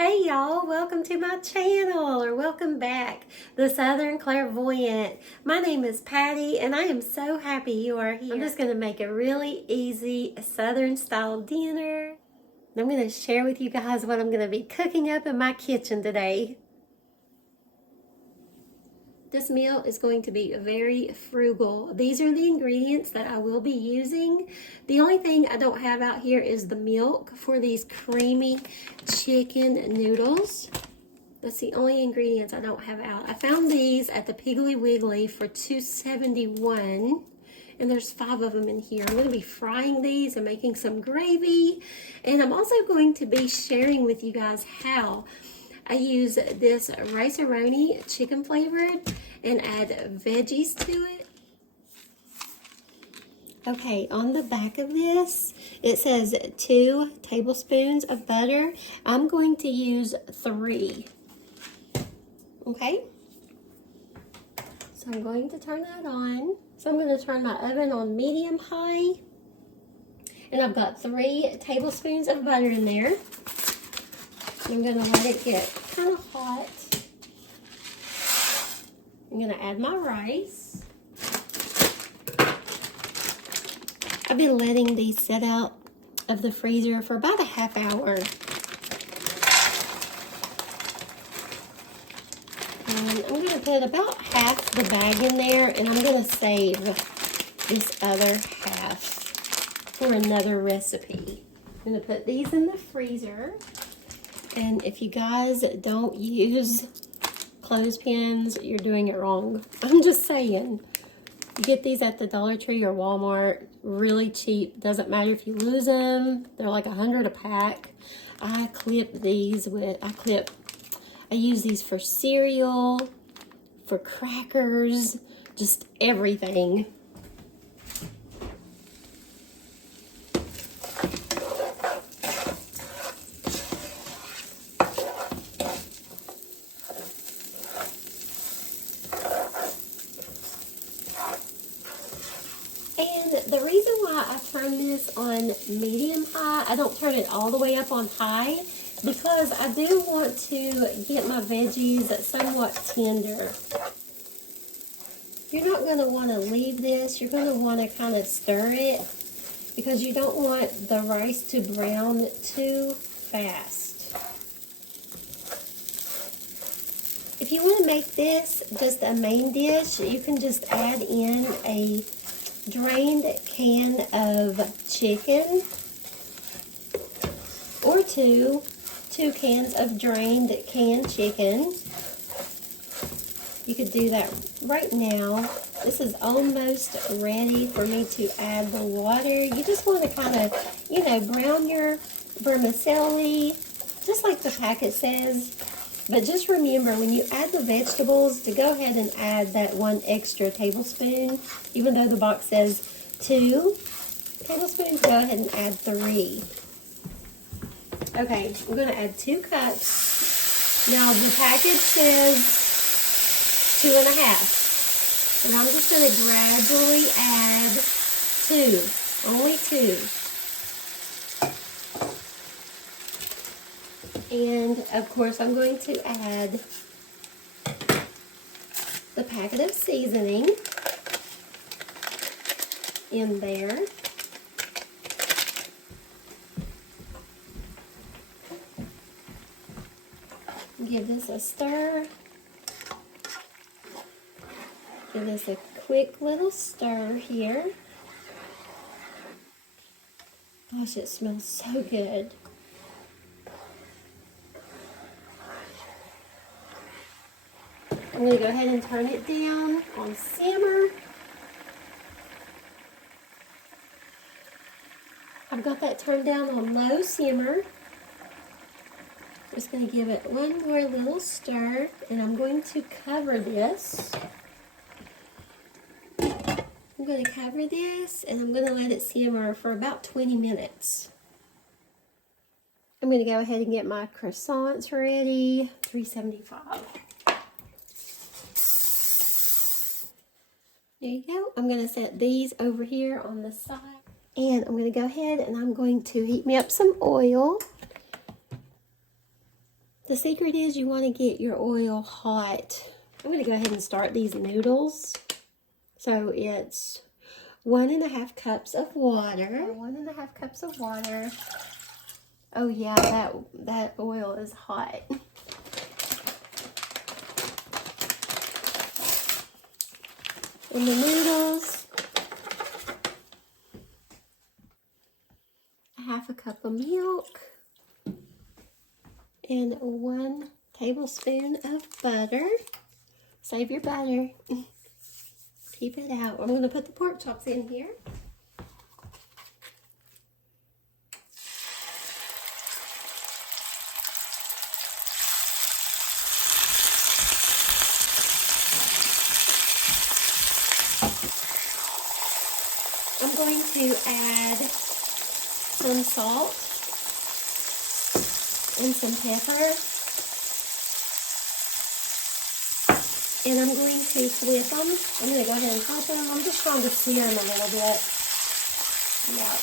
Hey y'all, welcome to my channel, or welcome back, The Southern Clairvoyant. My name is Patty and I am so happy you are here. I'm just going to make a really easy Southern style dinner. I'm going to share with you guys what I'm going to be cooking up in my kitchen today. This meal is going to be very frugal. These are the ingredients that I will be using. The only thing I don't have out here is the milk for these creamy chicken noodles. That's the only ingredients I don't have out. I found these at the Piggly Wiggly for $2.71. And there's 5 of them in here. I'm going to be frying these and making some gravy. And I'm also going to be sharing with you guys how I use this Rice-A-Roni chicken flavored and add veggies to it. Okay, on the back of this, it says 2 tablespoons of butter. I'm going to use 3. Okay? So I'm going to turn that on. So I'm going to turn my oven on medium high. And I've got 3 tablespoons of butter in there. I'm going to let it get kind of hot. I'm going to add my rice. I've been letting these sit out of the freezer for about a half hour. And I'm going to put about half the bag in there, and I'm going to save this other half for another recipe. I'm going to put these in the freezer. And if you guys don't use clothespins, you're doing it wrong. I'm just saying. You get these at the Dollar Tree or Walmart, really cheap. Doesn't matter if you lose them. They're like $100 a pack. I use these for cereal, for crackers, just everything. And the reason why I turn this on medium high, I don't turn it all the way up on high, because I do want to get my veggies somewhat tender. You're not going to want to leave this. You're going to want to kind of stir it, because you don't want the rice to brown too fast. If you want to make this just a main dish, you can just add in a drained can of chicken, or two cans of drained canned chicken. You could do that right now. This is almost ready for me to add the water. You just want to kind of, brown your vermicelli, just like the packet says. But just remember, when you add the vegetables, to go ahead and add that 1 extra tablespoon. Even though the box says 2 tablespoons, go ahead and add 3. Okay, I'm going to add 2 cups. Now, the package says 2.5. And I'm just going to gradually add 2. Only 2. And, of course, I'm going to add the packet of seasoning in there. Give this a stir. Give this a quick little stir here. Gosh, it smells so good. I'm going to go ahead and turn it down on simmer. I've got that turned down on low simmer. Just going to give it one more little stir, and I'm going to cover this. I'm going to cover this, and I'm going to let it simmer for about 20 minutes. I'm going to go ahead and get my croissants ready. 375. There you go. I'm going to set these over here on the side. And I'm going to go ahead and I'm going to heat me up some oil. The secret is you want to get your oil hot. I'm going to go ahead and start these noodles. So it's 1.5 cups of water. 1.5 cups of water. Oh yeah, that oil is hot. And the noodles. 1/2 cup of milk. And 1 tablespoon of butter. Save your butter. Keep it out. I'm going to put the pork chops in here. I'm going to add some salt and some pepper. And I'm going to flip them. I'm going to go ahead and flip them. I'm just trying to sear them a little bit. Yeah.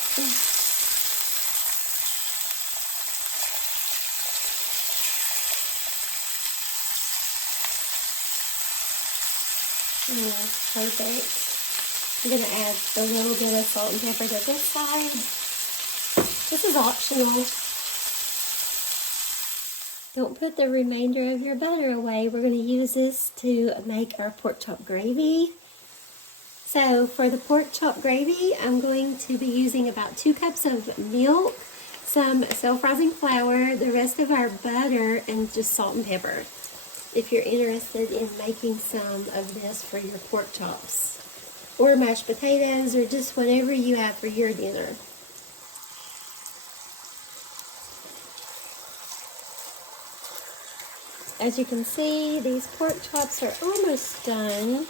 Yeah, perfect. I'm going to add a little bit of salt and pepper to this side. This is optional. Don't put the remainder of your butter away. We're going to use this to make our pork chop gravy. So for the pork chop gravy, I'm going to be using about 2 cups of milk, some self-rising flour, the rest of our butter, and just salt and pepper. If you're interested in making some of this for your pork chops, or mashed potatoes, or just whatever you have for your dinner. As you can see, these pork chops are almost done.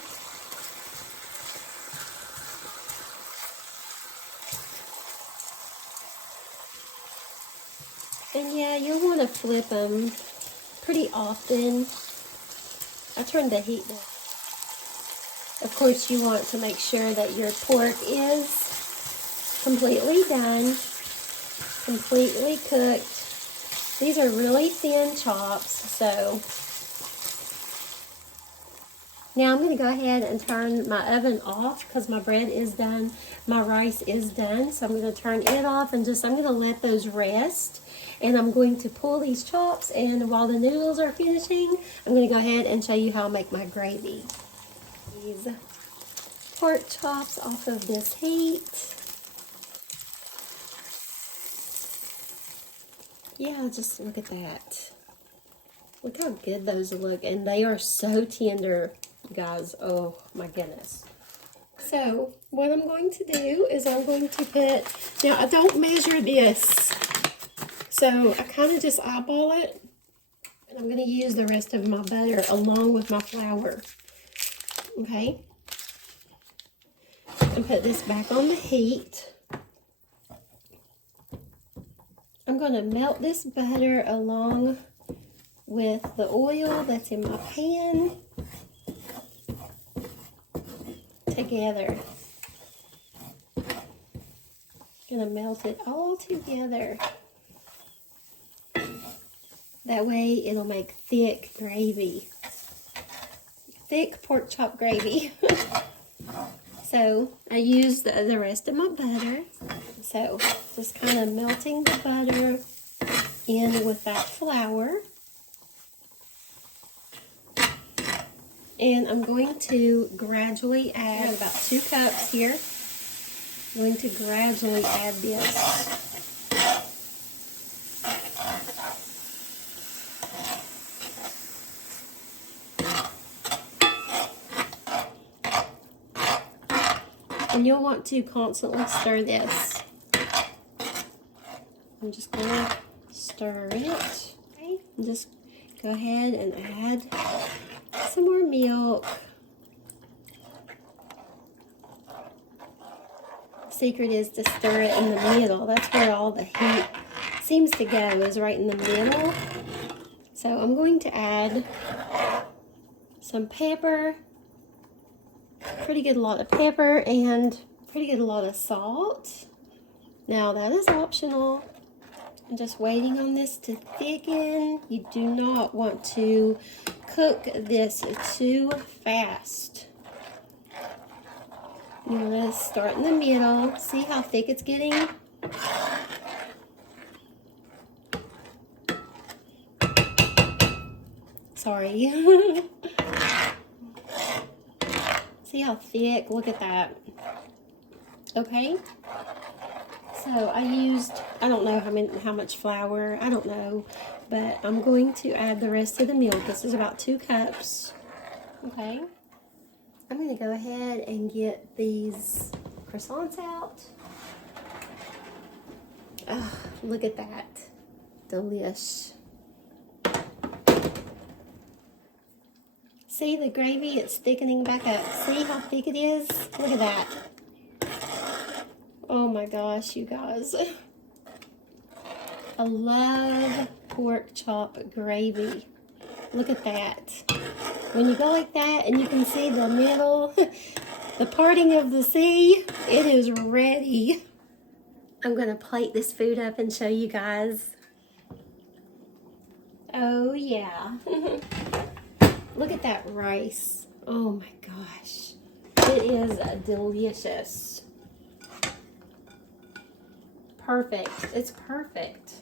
And yeah, you'll want to flip them pretty often. I turned the heat down. Of course, you want to make sure that your pork is completely done, completely cooked. These are really thin chops, so now I'm going to go ahead and turn my oven off because my bread is done, my rice is done. So I'm going to turn it off and I'm going to let those rest. And I'm going to pull these chops, and while the noodles are finishing, I'm going to go ahead and show you how I make my gravy. These pork chops off of this heat. Yeah, just look at that. Look how good those look, and they are so tender, guys. Oh my goodness. So what I'm going to do is I'm going to put, now I don't measure this, so I kind of just eyeball it, and I'm going to use the rest of my butter along with my flour. Okay, and put this back on the heat. I'm going to melt this butter along with the oil that's in my pan together. Going to melt it all together. That way it'll make thick gravy. Thick pork chop gravy. So I used the rest of my butter. So just kind of melting the butter in with that flour. And I'm going to gradually add about 2 cups here. I'm going to gradually add this. And you'll want to constantly stir this. I'm just going to stir it. Okay. And just go ahead and add some more milk. The secret is to stir it in the middle. That's where all the heat seems to go, is right in the middle. So I'm going to add some pepper. Pretty good lot of pepper and pretty good lot of salt. Now that is optional. I'm just waiting on this to thicken. You do not want to cook this too fast. You want to start in the middle. See how thick it's getting? Sorry. See how thick? Look at that. Okay. So I used, I don't know how much flour, I don't know, but I'm going to add the rest of the milk. This is about 2 cups. Okay. I'm going to go ahead and get these croissants out. Oh, look at that. Delish. See the gravy? It's thickening back up. See how thick it is? Look at that. Oh my gosh, you guys. I love pork chop gravy. Look at that. When you go like that and you can see the middle, the parting of the sea, it is ready. I'm going to plate this food up and show you guys. Oh yeah. Look at that rice. Oh my gosh. It is delicious. Perfect. It's perfect.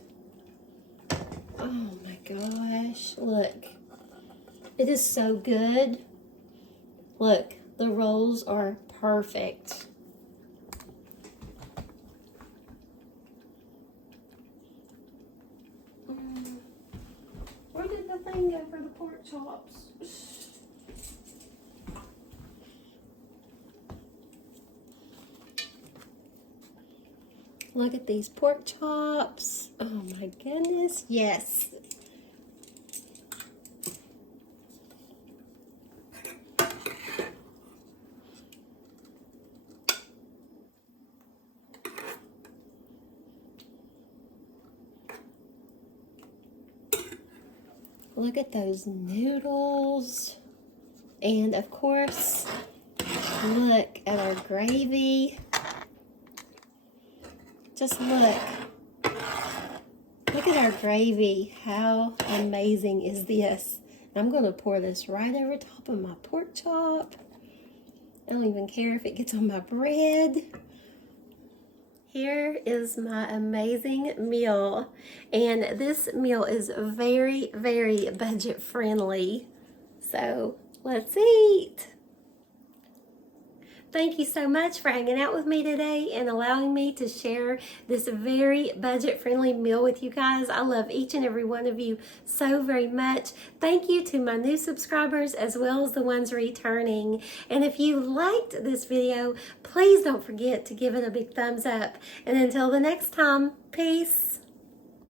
Oh my gosh. Look. It is so good. Look, the rolls are perfect. Where did the thing go for the pork chops? Look at these pork chops. Oh my goodness. Yes. Look at those noodles. And of course, look at our gravy. Just look. Look at our gravy. How amazing is this? I'm going to pour this right over top of my pork chop. I don't even care if it gets on my bread. Here is my amazing meal. And this meal is very, very budget friendly. So let's eat. Thank you so much for hanging out with me today and allowing me to share this very budget-friendly meal with you guys. I love each and every one of you so very much. Thank you to my new subscribers as well as the ones returning. And if you liked this video, please don't forget to give it a big thumbs up. And until the next time, peace.